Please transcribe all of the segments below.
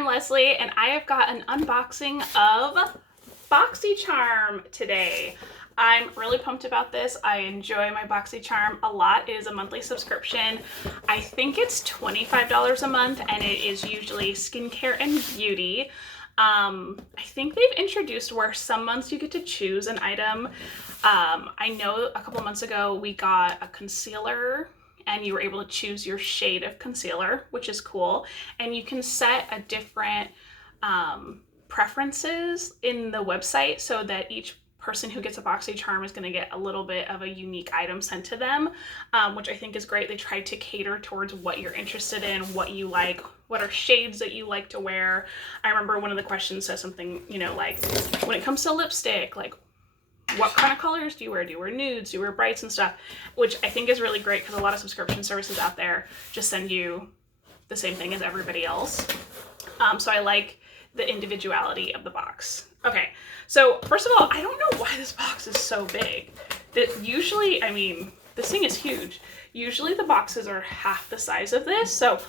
I'm Leslie, and I have got an unboxing of Boxy Charm today. I'm really pumped about this. I enjoy my Boxy Charm a lot. It is a monthly subscription. I think it's $25 a month, and it is usually skincare and beauty. I think they've introduced where some months you get to choose an item. I know a couple months ago we got a concealer and you were able to choose your shade of concealer, which is cool. And you can set a different preferences in the website so that each person who gets a Boxy Charm is going to get a little bit of a unique item sent to them, which I think is great. They try to cater towards what you're interested in, what you like, what are shades that you like to wear. I remember one of the questions says something, you know, like when it comes to lipstick, like what kind of colors do you wear? Do you wear nudes? Do you wear brights and stuff? Which I think is really great because a lot of subscription services out there just send you the same thing as everybody else. So I like the individuality of the box. Okay, so first of all, I don't know why this box is so big. Usually, I mean, this thing is huge. Usually the boxes are half the size of this, so,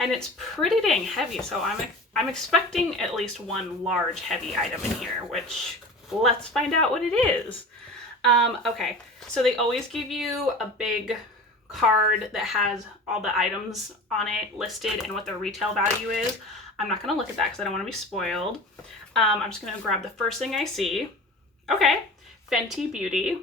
and it's pretty dang heavy, so I'm expecting at least one large heavy item in here, which let's find out what it is. Okay, so they always give you a big card that has all the items on it listed and what their retail value is. I'm not going to look at that because I don't want to be spoiled. I'm just going to grab the first thing I see. Okay, Fenty Beauty.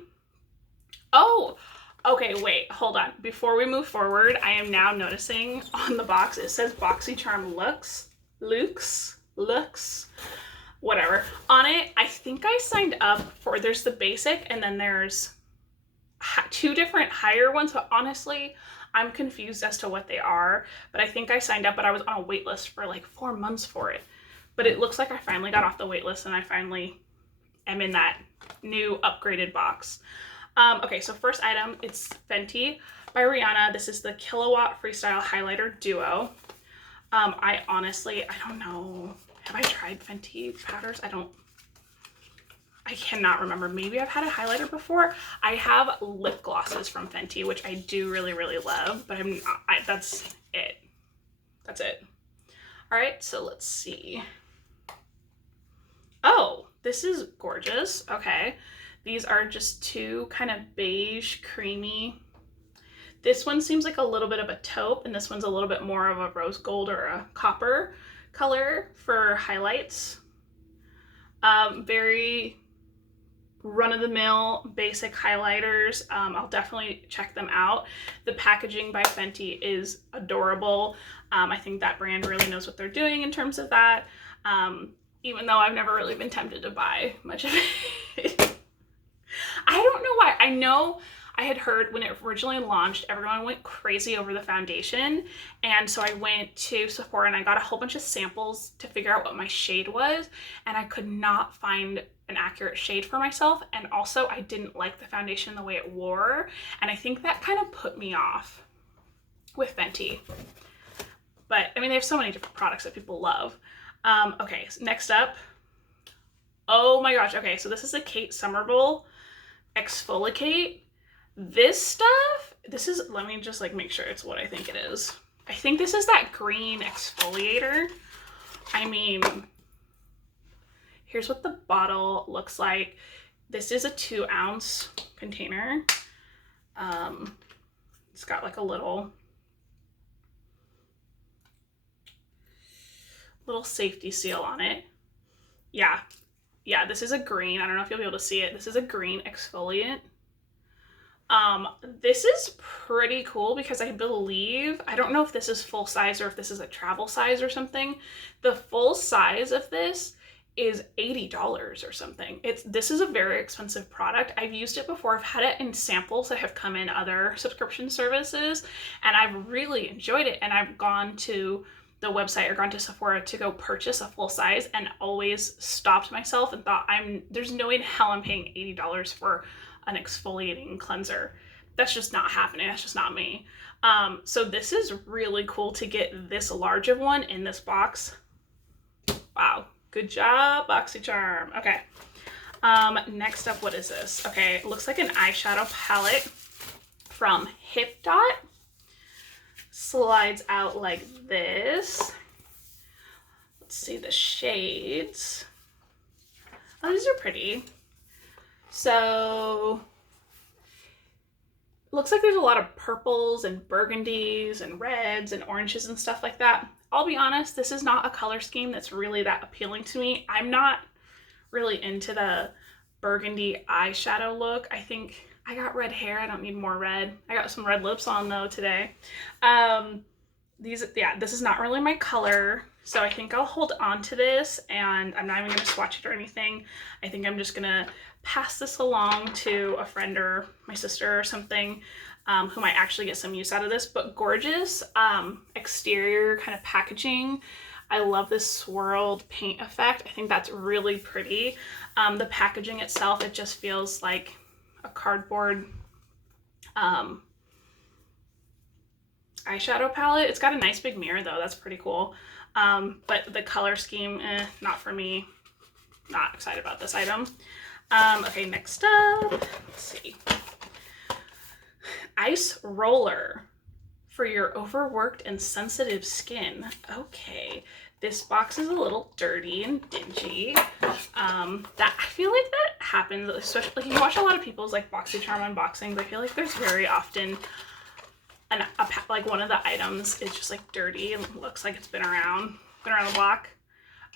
Oh, okay, wait, hold on. Before we move forward, I am now noticing on the box it says Boxy Charm Luxe, whatever. On it, I think I signed up for, there's the basic and then there's two different higher ones, but honestly, I'm confused as to what they are, but I think I signed up, but I was on a wait list for like 4 months for it. But it looks like I finally got off the wait list and I finally am in that new upgraded box. Okay, so first item, it's Fenty by Rihanna. This is the Kilowatt Freestyle Highlighter Duo. I honestly, I don't know. Have I tried Fenty powders? I cannot remember. Maybe I've had a highlighter before. I have lip glosses from Fenty, which I do really, really love, but that's it. That's it. All right, so let's see. Oh, this is gorgeous. Okay. These are just two kind of beige, creamy. This one seems like a little bit of a taupe, and this one's a little bit more of a rose gold or a copper color for highlights. Very run-of-the-mill basic highlighters. I'll definitely check them out. The packaging by Fenty is adorable. I think that brand really knows what they're doing in terms of that, even though I've never really been tempted to buy much of it. I don't know why. I know I had heard when it originally launched, everyone went crazy over the foundation. And so I went to Sephora and I got a whole bunch of samples to figure out what my shade was. And I could not find an accurate shade for myself. And also I didn't like the foundation the way it wore. And I think that kind of put me off with Fenty. But I mean, they have so many different products that people love. Okay, so next up. Oh my gosh. Okay, so this is a Kate Somerville Exfoliate. This stuff, let me just like make sure it's what I think it is. I think this is that green exfoliator. I mean, here's what the bottle looks like. This is a 2-ounce container. It's got like a little safety seal on it. Yeah, this is a green. I don't know if you'll be able to see it. This is a green exfoliant. This is pretty cool because I believe, I don't know if this is full size or if this is a travel size or something. The full size of this is $80 or something. This is a very expensive product. I've used it before. I've had it in samples that have come in other subscription services and I've really enjoyed it. And I've gone to the website or gone to Sephora to go purchase a full size and always stopped myself and thought there's no way in hell I'm paying $80 for an exfoliating cleanser. That's just not happening. That's just not me. So this is really cool to get this large of one in this box. Wow. Good job, Boxy Charm. Okay. Next up, what is this? Okay. It looks like an eyeshadow palette from Hip Dot. Slides out like this. let's see the shades. Oh, these are pretty. So looks like there's a lot of purples and burgundies and reds and oranges and stuff like that. I'll be honest, this is not a color scheme that's really that appealing to me. I'm not really into the burgundy eyeshadow look. I think I got red hair. I don't need more red. I got some red lips on though today. This is not really my color. So I think I'll hold on to this, and I'm not even gonna swatch it or anything. I think I'm just gonna pass this along to a friend or my sister or something who might actually get some use out of this. But gorgeous exterior kind of packaging. I love this swirled paint effect. I think that's really pretty. The packaging itself, it just feels like a cardboard eyeshadow palette. It's got a nice big mirror though. That's pretty cool. But the color scheme, not for me. Not excited about this item. Okay, next up, let's see. Ice Roller for your overworked and sensitive skin. Okay, this box is a little dirty and dingy. That I feel like that happens, especially like you watch a lot of people's like Boxy Charm unboxings. I feel like there's very often like one of the items is just like dirty and looks like it's been around the block.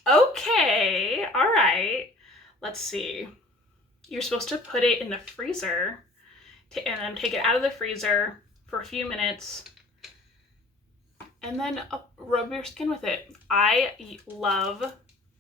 Okay, all right. Let's see. You're supposed to put it in the freezer and then take it out of the freezer for a few minutes and then rub your skin with it. I love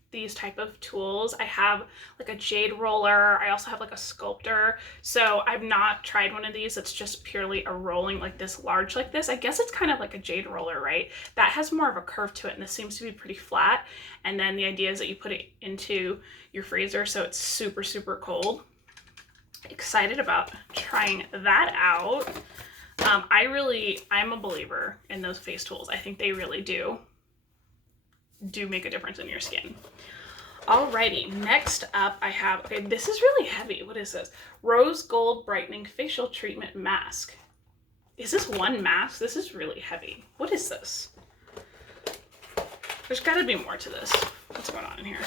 these type of tools. I have like a jade roller. I also have like a sculptor. So I've not tried one of these that's just purely a rolling like this large like this. I guess it's kind of like a jade roller, right? That has more of a curve to it, and this seems to be pretty flat. And then the idea is that you put it into your freezer so it's super, super cold. Excited about trying that out. I'm a believer in those face tools. I think they really do make a difference in your skin. Alrighty, next up I have, okay, this is really heavy. What is this? Rose Gold Brightening Facial Treatment Mask. Is this one mask? This is really heavy. What is this? There's gotta be more to this. What's going on in here?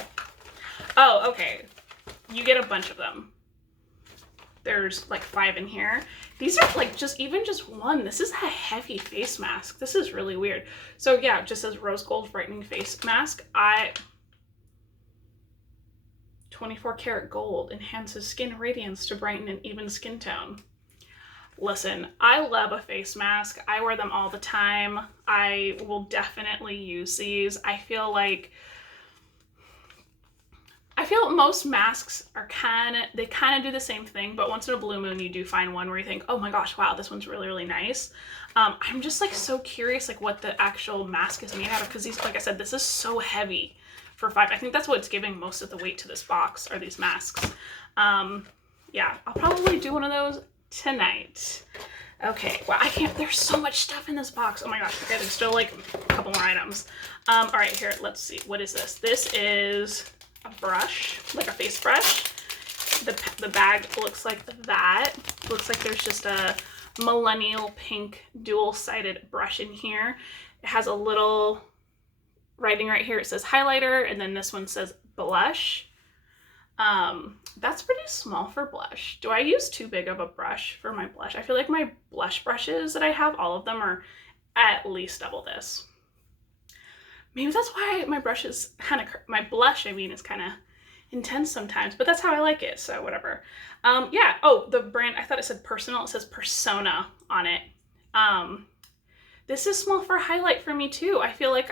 Oh, okay. You get a bunch of them. There's like 5 in here. These are like even just one. This is a heavy face mask. This is really weird. So yeah, it just says Rose Gold Brightening Face Mask. 24 karat gold enhances skin radiance to brighten an even skin tone. Listen, I love a face mask. I wear them all the time. I will definitely use these. I feel most masks are kind of do the same thing, but once in a blue moon you do find one where you think, oh my gosh, wow, this one's really, really nice. I'm just like so curious like what the actual mask is made out of, because these, like I said, this is so heavy for 5. I think that's what's giving most of the weight to this box, are these masks. Yeah, I'll probably do one of those tonight. Okay, well, there's so much stuff in this box. Oh my gosh, okay, there's still like a couple more items. All right, here, let's see, what is this? This is a brush, like a face brush. The bag looks like that. Looks like there's just a millennial pink dual-sided brush in here. It has a little writing right here. It says highlighter, and then this one says blush. That's pretty small for blush. Do I use too big of a brush for my blush? I feel like my blush brushes that I have, all of them are at least double this. Maybe that's why my brush is my blush, I mean, is kind of intense sometimes, but that's how I like it, so whatever. Yeah, oh, the brand, I thought it said personal, it says Persona on it. This is small for highlight for me too. I feel like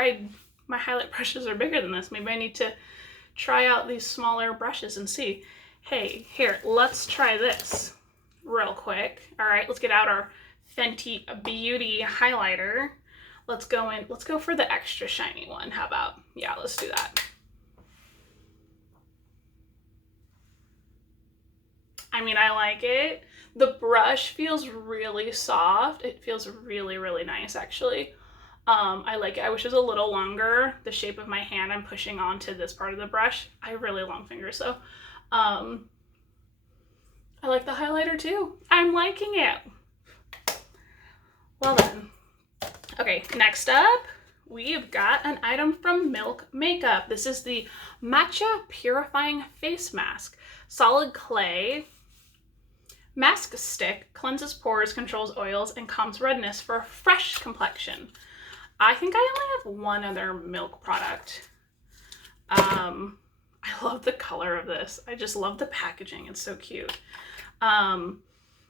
my highlight brushes are bigger than this. Maybe I need to try out these smaller brushes and see. Hey, here, let's try this real quick. All right, let's get out our Fenty Beauty highlighter. Let's go for the extra shiny one. How about? Yeah, let's do that. I mean, I like it. The brush feels really soft. It feels really, really nice, actually. I like it. I wish it was a little longer. The shape of my hand, I'm pushing onto this part of the brush. I have really long fingers, so I like the highlighter too. I'm liking it. Well then. Okay, next up, we've got an item from Milk Makeup. This is the Matcha Purifying Face Mask. Solid clay mask stick, cleanses pores, controls oils, and calms redness for a fresh complexion. I think I only have one other Milk product. I love the color of this. I just love the packaging. It's so cute. I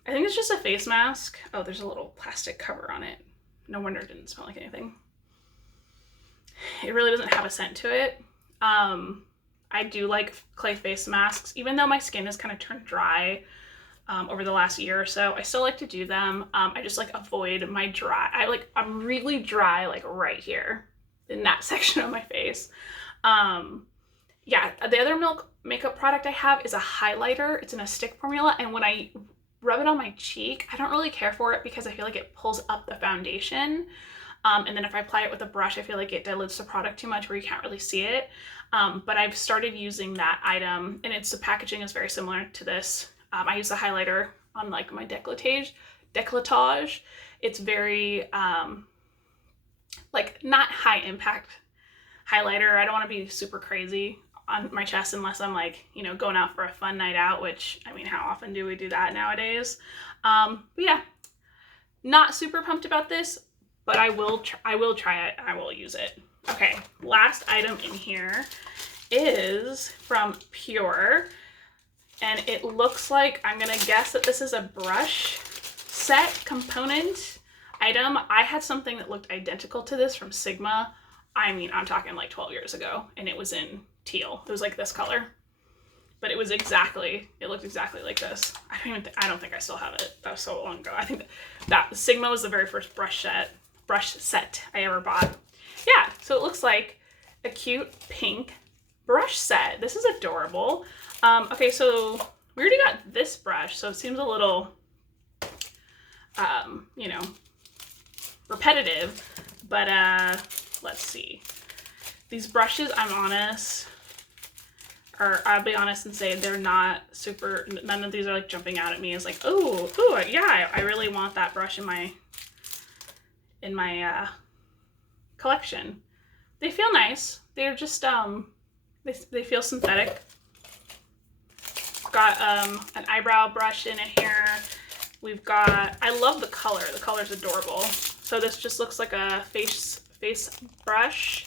think it's just a face mask. Oh, there's a little plastic cover on it. No wonder it didn't smell like anything. It really doesn't have a scent to it. I do like clay face masks, even though my skin has kind of turned dry over the last year or so. I still like to do them. I just like avoid my dry. I'm really dry, like right here in that section of my face. Yeah, the other Milk makeup product I have is a highlighter. It's in a stick formula, and when I rub it on my cheek, I don't really care for it because I feel like it pulls up the foundation. And then if I apply it with a brush, I feel like it dilutes the product too much where you can't really see it. But I've started using that item, and the packaging is very similar to this. I use the highlighter on like my décolletage. It's very like not high impact highlighter. I don't want to be super crazy on my chest unless I'm like, you know, going out for a fun night out, which, I mean, how often do we do that nowadays? But yeah, not super pumped about this, but I will try it and I will use it. Okay, last item in here is from Pure, and it looks like, I'm gonna guess that this is a brush set component item. I had something that looked identical to this from Sigma. I mean, I'm talking like 12 years ago, and it was in teal. It was like this color, but it looked exactly like this. I don't think I still have it. That was so long ago. I think that Sigma was the very first brush set I ever bought. Yeah, so it looks like a cute pink brush set. This is adorable. Okay, so we already got this brush, so it seems a little, you know, repetitive, but let's see. These brushes, I'll be honest and say they're not super, none of these are like jumping out at me as like, oh yeah, I really want that brush in my collection. They feel nice. They're just, they feel synthetic. Got an eyebrow brush in it here. We've got, I love the color. The color's adorable. So this just looks like a face brush.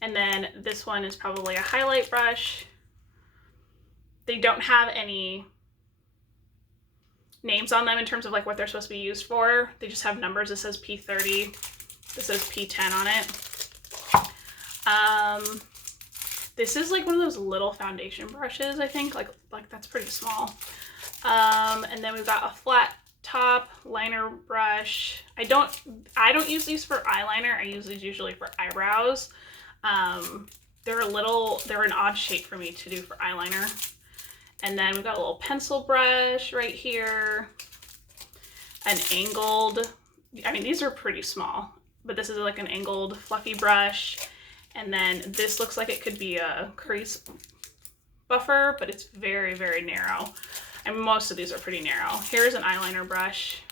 And then this one is probably a highlight brush. They don't have any names on them in terms of like what they're supposed to be used for. They just have numbers. This says P30. This says P10 on it. This is like one of those little foundation brushes, I think. Like that's pretty small. And then we've got a flat top liner brush. I don't use these for eyeliner. I use these usually for eyebrows. They're an odd shape for me to do for eyeliner. And then we've got a little pencil brush right here. An angled, I mean, these are pretty small, but this is like an angled fluffy brush. And then this looks like it could be a crease buffer, but it's very, very narrow. And most of these are pretty narrow. Here's an eyeliner brush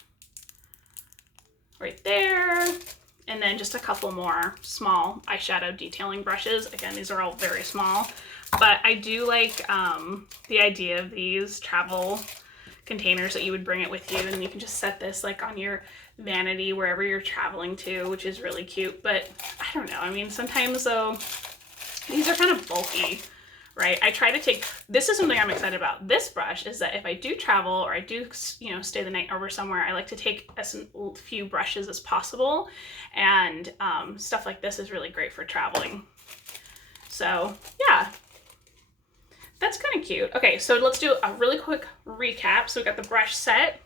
right there. And then just a couple more small eyeshadow detailing brushes. Again, these are all very small, but I do like the idea of these travel containers that you would bring it with you, and you can just set this like on your vanity wherever you're traveling to, which is really cute. But I don't know, I mean, sometimes though, these are kind of bulky, right? I try to take, this is something I'm excited about. This brush is that if I do travel or I do, you know, stay the night over somewhere, I like to take as few brushes as possible. And stuff like this is really great for traveling. So yeah, that's kind of cute. Okay, so let's do a really quick recap. So we got the brush set.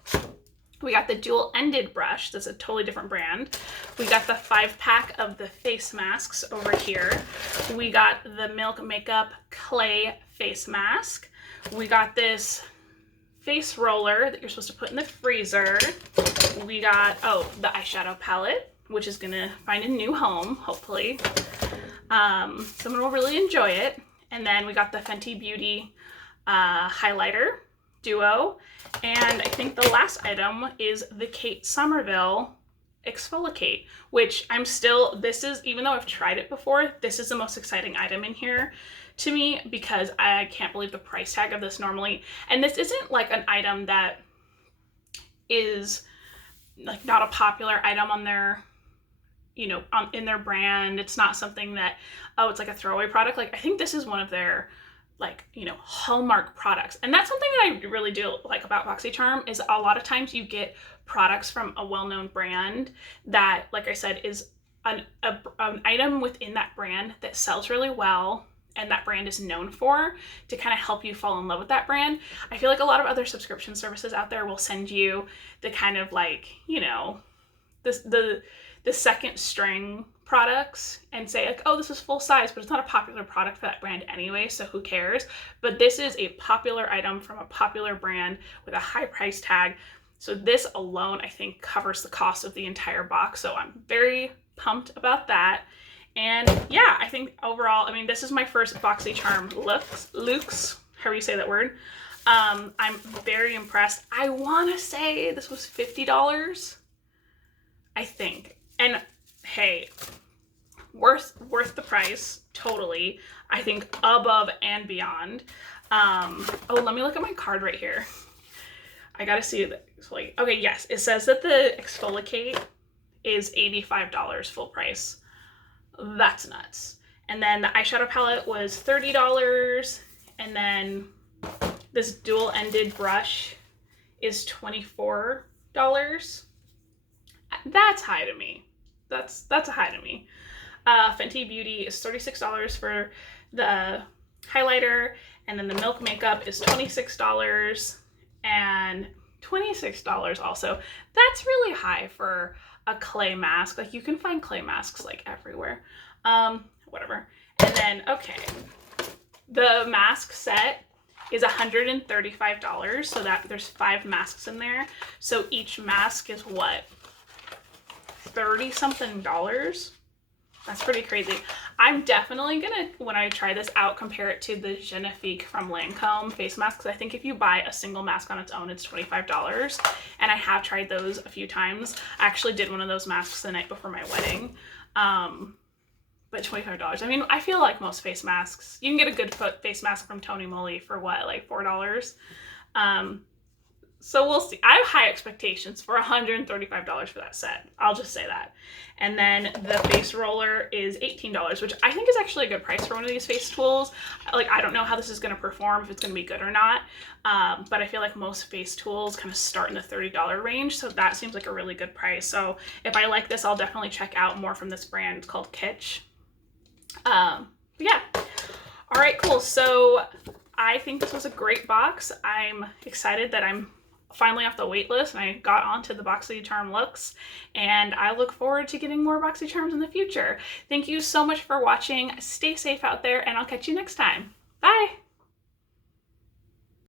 We got the dual-ended brush. That's a totally different brand. We got the 5-pack of the face masks over here. We got the Milk Makeup clay face mask. We got this face roller that you're supposed to put in the freezer. We got, the eyeshadow palette, which is gonna find a new home, hopefully. Someone will really enjoy it. And then we got the Fenty Beauty highlighter duo. And I think the last item is the Kate Somerville Exfoliate, which I'm still, this is, even though I've tried it before, this is the most exciting item in here to me because I can't believe the price tag of this normally. And this isn't like an item that is like not a popular item on their, you know, in their brand. It's not something that, oh, it's like a throwaway product. Like, I think this is one of their, like, you know, hallmark products. And that's something that I really do like about Boxy Charm, is a lot of times you get products from a well-known brand that, like I said, is an item within that brand that sells really well and that brand is known for, to kind of help you fall in love with that brand. I feel like a lot of other subscription services out there will send you the kind of like, you know, the second string products and say like, oh, this is full size, but it's not a popular product for that brand anyway, so who cares? But this is a popular item from a popular brand with a high price tag. So this alone, I think, covers the cost of the entire box. So I'm very pumped about that. And yeah, I think overall, I mean, this is my first Boxy Charm Luxe, however you say that word. I'm very impressed. I want to say this was $50, I think. And hey, worth the price, totally. I think above and beyond. Oh, let me look at my card right here. I gotta see the exfoliate. Okay, yes, it says that the exfoliate is $85 full price. That's nuts. And then the eyeshadow palette was $30, and then this dual-ended brush is $24. That's high to me. That's a high to me. Fenty Beauty is $36 for the highlighter, and then the Milk Makeup is $26 and $26 also. That's really high for a clay mask. Like, you can find clay masks like everywhere. Whatever. And then, okay, the mask set is $135, so that there's 5 masks in there. So each mask is what, 30 something dollars? That's pretty crazy. I'm definitely gonna, when I try this out, compare it to the Genifique from Lancome face masks. I think if you buy a single mask on its own, it's $25. And I have tried those a few times. I actually did one of those masks the night before my wedding. But $25. I mean, I feel like most face masks, you can get a good face mask from Tony Moly for what, like $4? So we'll see. I have high expectations for $135 for that set. I'll just say that. And then the face roller is $18, which I think is actually a good price for one of these face tools. Like, I don't know how this is going to perform, if it's going to be good or not. But I feel like most face tools kind of start in the $30 range. So that seems like a really good price. So if I like this, I'll definitely check out more from this brand. It's called Kitsch. But yeah. All right, cool. So I think this was a great box. I'm excited that I'm finally off the wait list and I got onto the Boxy Charm Luxe, and I look forward to getting more Boxy Charms in the future. Thank you so much for watching. Stay safe out there, and I'll catch you next time. Bye!